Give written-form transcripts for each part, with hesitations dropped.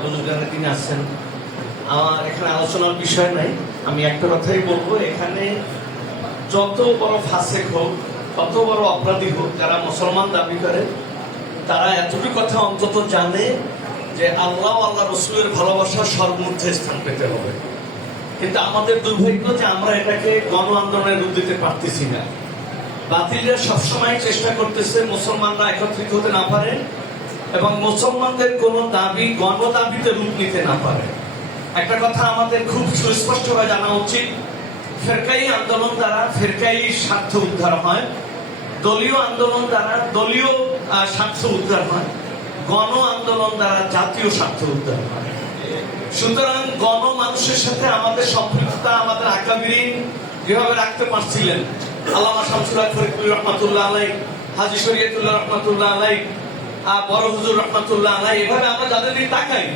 বুজুর্গারা তিনি আছেন, আমার এখানে আলোচনার বিষয় নাই। আমি একটা কথাই বলবো, এখানে যত বড় ফাসেক হোক, কত বড় অপরাধী হোক, যারা মুসলমান দাবি করে, তারা এতটুকু কথা অন্তত জানে যে আল্লাহ আল্লাহ রসুলের ভালোবাসা সর্বোচ্চ স্থান পেতে হবে। কিন্তু আমাদের দুর্ভাগ্য যে আমরা এটাকে গণ আন্দোলনের রূপ দিতে পারতেছি না। বাতিলরা সবসময় চেষ্টা করতেছে মুসলমানরা একত্রিত হতে না পারে এবং মুসলমানদের কোনো দাবি গণ দাবিতে রূপ নিতে না পারে। একটা কথা আমাদের খুব সুস্পষ্টভাবে জানা উচিত, ফেরকাই আন্দোলন দ্বারা ফেরকাই স্বার্থ উদ্ধার হয়, দলীয় আন্দোলন দ্বারা দলীয় স্বার্থ উদ্ধার হয়, গণ আন্দোলন দ্বারা জাতীয় স্বার্থ উদ্ধার হয়। সুতরাং গণ মানুষের সাথে আমাদের সম্পৃক্ততা আমাদের আকাবিরিন যেভাবে রাখতে পারছিলেন, আল্লামা শামসুল হক ফরিদপুর রহমাতুল্লাহ আলাইহি, হাজী শরীয়তুল্লাহ রহমাতুল্লাহ আলাইহি, বড় হুজুর রহমাতুল্লাহ আলাইহি, এভাবে আমরা যাদের দিকে তাকাই,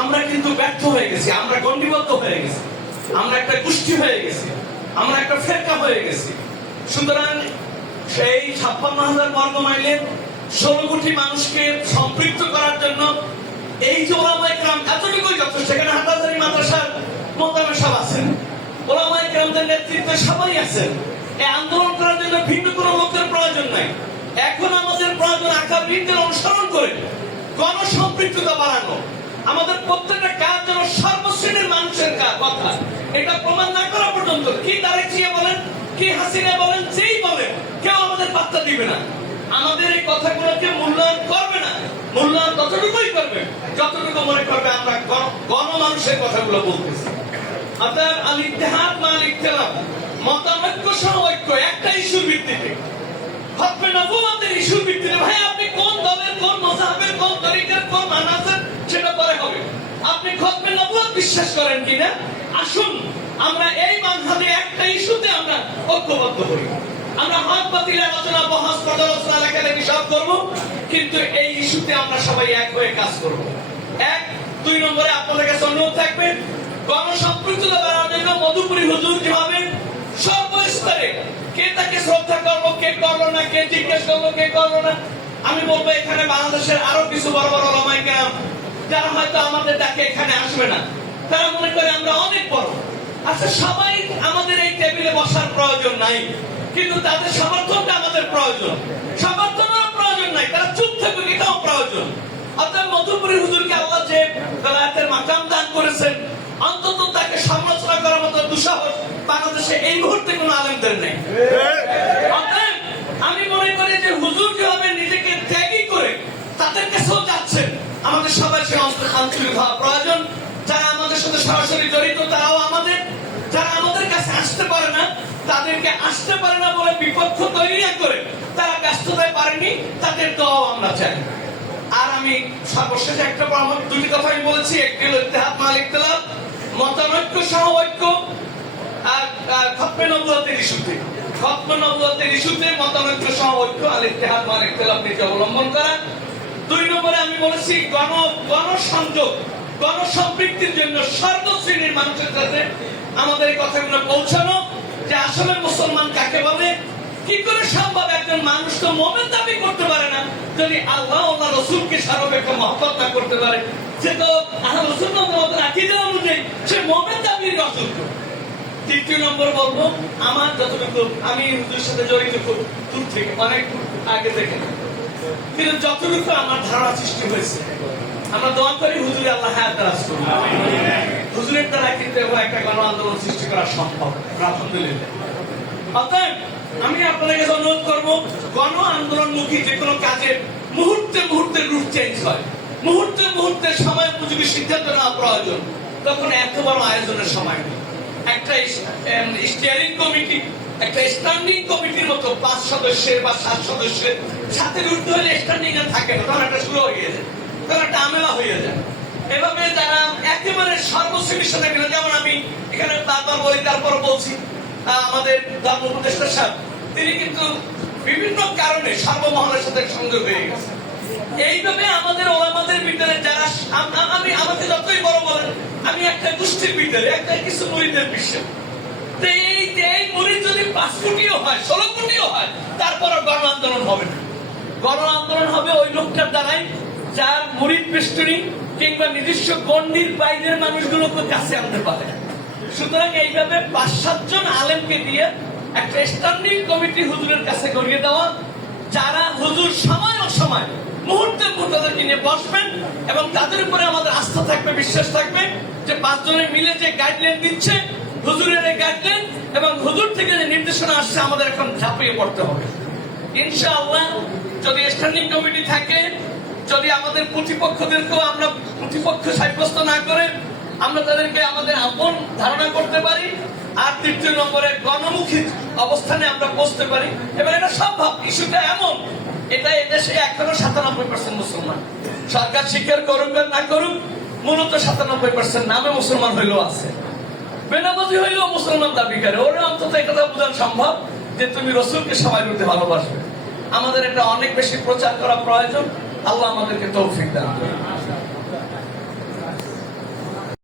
আমরা কিন্তু ব্যর্থ হয়ে গেছি, আমরা গণ্ডিবদ্ধ হয়ে গেছি, আমরা একটা গোষ্ঠী হয়ে গেছি, আমরা একটা ফেরকা হয়ে গেছি। সুতরাং সেই 56,000 বর্গ মাইলের 16 কোটি মানুষকে সম্পৃক্ত করার জন্য এই যে ওলামায়ে কেরাম এতটুকুই যথেষ্ট। সেখানে হাটহাজারী মাদ্রাসার মোহতামিম সাহেব আছেন, ওলামায়ে কেরামদের নেতৃত্বে সবাই আছেন। এই আন্দোলন করার জন্য ভিন্ন কোনো লোকের প্রয়োজন নাই। এখন আমাদের প্রয়োজন আকাবিরদের অনুসরণ করে গণসম্পৃক্ততা বাড়ানো। আমাদের প্রত্যেকটা কাজ যেন সর্বশ্রেণীর মানুষের কথা, এটা প্রমাণ না করা পর্যন্ত কি তারেক জিয়া বলেন, কি হাসিনা বলেন, যেই বলেন, কেউ আমাদের পাত্তা দিবে না। আমাদের এই কথাগুলোকে মূল্যায়ন করবে না। মূল্যায়ন ততটুকুই করবে যতটুকু মনে করবে আমরা গণমানুষের কথাগুলো বলতেছি। অর্থাৎ আল ইত্তেহাদ মা আল ইখতিলাফ, মতানৈক্য সহ ঐক্য, একটা ইস্যুর ভিত্তিতে, খতমে নবুয়তের ইস্যুর ভিত্তিতে। ভাই আপনি কোন দলের, কোন মাযহাবের, কোন তরিকার, কোন মানহাজের, সেটা পরে হবে। আপনি খতমে নবুয়ত বিশ্বাস করেন কিনা, আসুন আমরা এই মানহাজে একটা ইস্যুতে আমরা ঐক্যবদ্ধ হই। আমরা হক বাতিলের আলোচনা, বহস, পর্যালোচনা, লেখালেখি সব করবো, কিন্তু এই ইস্যুতে আমরা সবাই এক হয়ে কাজ করবো। 1, 2 নম্বরে আপনাদের কাছে অনুরোধ থাকবে, গণসম্পৃক্ততা বাড়ানোর জন্য মধুপুরী হুজুর যেভাবে সর্বস্তরে, কে তাকে শ্রদ্ধা করলো, কে করলো না, কে জিজ্ঞেস করলো, কে করলো না। আমি বলবো এখানে বাংলাদেশের আরো কিছু বড় বড় ওলামায়ে কেরাম যারা হয়তো আমাদের ডাকে এখানে আসবে না, তারা মনে করে আমরা অনেক বড়। আচ্ছা, সবাই আমাদের এই টেবিলে বসার প্রয়োজন নাই, কিন্তু তাদের সমর্থনটা আমাদের প্রয়োজন। সমর্থনের প্রয়োজন নাই, তারা চুপ থাকুক, এটাও প্রয়োজন। অর্থাৎ মধুপুরী হুজুরকে আল্লাহ যে বেলায়েতের মাকাম দান করেছেন, অন্তত তাকে সমালোচনা করার মতো দুঃসাহস বাংলাদেশে এই মুহূর্তে কোনো আলেমদের নেই। অতএব আমি মনে করি যে হুজুর যেভাবে নিজেকে ত্যাগী করে তাদের কাছেও যাচ্ছেন, আমাদের সবাই সে আন্তরিক হওয়া প্রয়োজন। যারা আমাদের সাথে সরাসরি জড়িত তারাও আমাদের, যারা আমাদের কাছে আসতে পারে না, তাদেরকে আসতে পারে না বলে বিপক্ষ তৈরি করে তারা ব্যস্ততায় পারেনি, তাদের দোয়াও আমরা চাই। আর আমি সর্বশেষ একটা পরামর্শ, দুটি কথা আমি বলেছি, একটি হলো ইত্তেহাদ মা আল ইখতিলাফ, মতানৈক্য সহ ঐক্য, আর খতমে নবুয়তের ইস্যুতে, খতমে নবুয়তের ইস্যুতে মতানৈক্য সহ ঐক্য, আল ইত্তেহাদ মা আল ইখতিলাফ নীতি অবলম্বন করা। 2 নম্বরে আমি বলেছি গণসংযোগ, গণসম্পৃক্তির জন্য সর্বশ্রেণীর মানুষের কাছে আমাদের এই কথাগুলো পৌঁছানো, যে আসলে মুসলমান কাকে বলে, কি করে সম্ভব একজন মানুষ তো মুমিন দাবি করতে পারে না যদি আল্লাহ ও রাসূলকে সার্বক্ষে মহব্বত না করতে পারে, সে তো আহলে সুন্নাত ওয়াল জামাতের আকীদা অনুযায়ী সে মুমিন দাবির অযোগ্য। 3 নম্বর বলবো, আমার যতটুকু, আমি হুজুরের সাথে জড়িত খুব দূর থেকে, অনেক আগে থেকে, কিন্তু যতটুকু আমার ধারণা সৃষ্টি হয়েছে, আমরা দোয়া করি হুজুর আল্লাহ হায়াত দারাজ করুন। হুজুরের দ্বারা কিন্তু একটা গণ আন্দোলন সৃষ্টি করা সম্ভব, আলহামদুলিল্লাহ। অতএব আমি আপনাদের কাছে অনুরোধ করবো, গণ আন্দোলনমুখী যে কোনো কাজে মুহূর্তে মুহূর্তে রূপ চেঞ্জ হয়, মুহূর্তে মুহূর্তে সময় উপযোগী সিদ্ধান্ত নেওয়া প্রয়োজন। তখন এত বড় আয়োজনের সময় নেই। একটা স্টিয়ারিং কমিটি, একটা স্ট্যান্ডিং কমিটির মতো 5 সদস্যের বা 7 সদস্যের সাথে উঠতে হলে স্ট্যান্ডিং এ থাকে না, তখন একটা শুরু হয়ে যায়, তখন একটা আমেলা হয়ে যায়। এভাবে যারা একেবারে সর্বশ্রেণীর সাথে গেলে, যেমন আমি এখানে বারবার বলি, তারপর বলছি, আমাদের ধর্ম উপদেষ্টা সাহেব, তিনি কিন্তু বিভিন্ন কারণে সর্বমহলের সাথে সংযোগ হয়ে গেছে। এইভাবে আমাদের ওলামাদের ভিতরে যারা, আমি আমাকে যতই বড় বলেন, আমি একটা গোষ্ঠীর ভিতরে একটা কিছু মুরিদের বিশ্ব, এই মুরিদ যদি 5 কোটিও হয়, 16 কোটিও হয়, তারপরও গণ আন্দোলন হবে না। গণ আন্দোলন হবে ওই লোকটার দ্বারাই যার মুরিদ বেষ্টনী, কিংবা নিজস্ব গণ্ডির বাইরের মানুষগুলোকে কাছে আনতে পারে। সুতরাং এইভাবে 5-7 জন আলেমকে দিয়ে একটা স্ট্যান্ডিং কমিটি হুজুরের কাছে করিয়ে দেওয়া, যারা হুজুর সময় অসময় মুহূর্তে তাদেরকে নিয়ে বসবেন এবং তাদের উপরে আমাদের আস্থা থাকবে, বিশ্বাস থাকবে যে 5 জনে মিলে যে গাইডলাইন দিচ্ছে হুজুরের এই গাইডলাইন এবং হুজুর থেকে যে নির্দেশনা আসছে আমাদের এখন ঝাঁপিয়ে পড়তে হবে। ইনশাআল্লাহ যদি স্ট্যান্ডিং কমিটি থাকে, যদি আমাদের প্রতিপক্ষদেরকেও আমরা প্রতিপক্ষ সাব্যস্ত না করে আমরা তাদেরকে আমাদের আপন ধারণা করতে পারি, আর 3য় নম্বরে গণমুখী অবস্থানে আমরা বসতে পারি এবং এটা সম্ভব। ইস্যুটা এমন, এটা এদেশে এখনো 97% মুসলমান, সরকার স্বীকার করুক আর না করুক, মূলত 97% নামে মুসলমান হইলেও আছে, বেনামাজি হইলেও মুসলমান দাবি করে। ওরা অন্তত এটা বোঝানো সম্ভব যে তুমি রসুলকে সবাই করতে ভালোবাসবে। আমাদের এটা অনেক বেশি প্রচার করা প্রয়োজন। আল্লাহ আমাদেরকে তৌফিক দান করুন।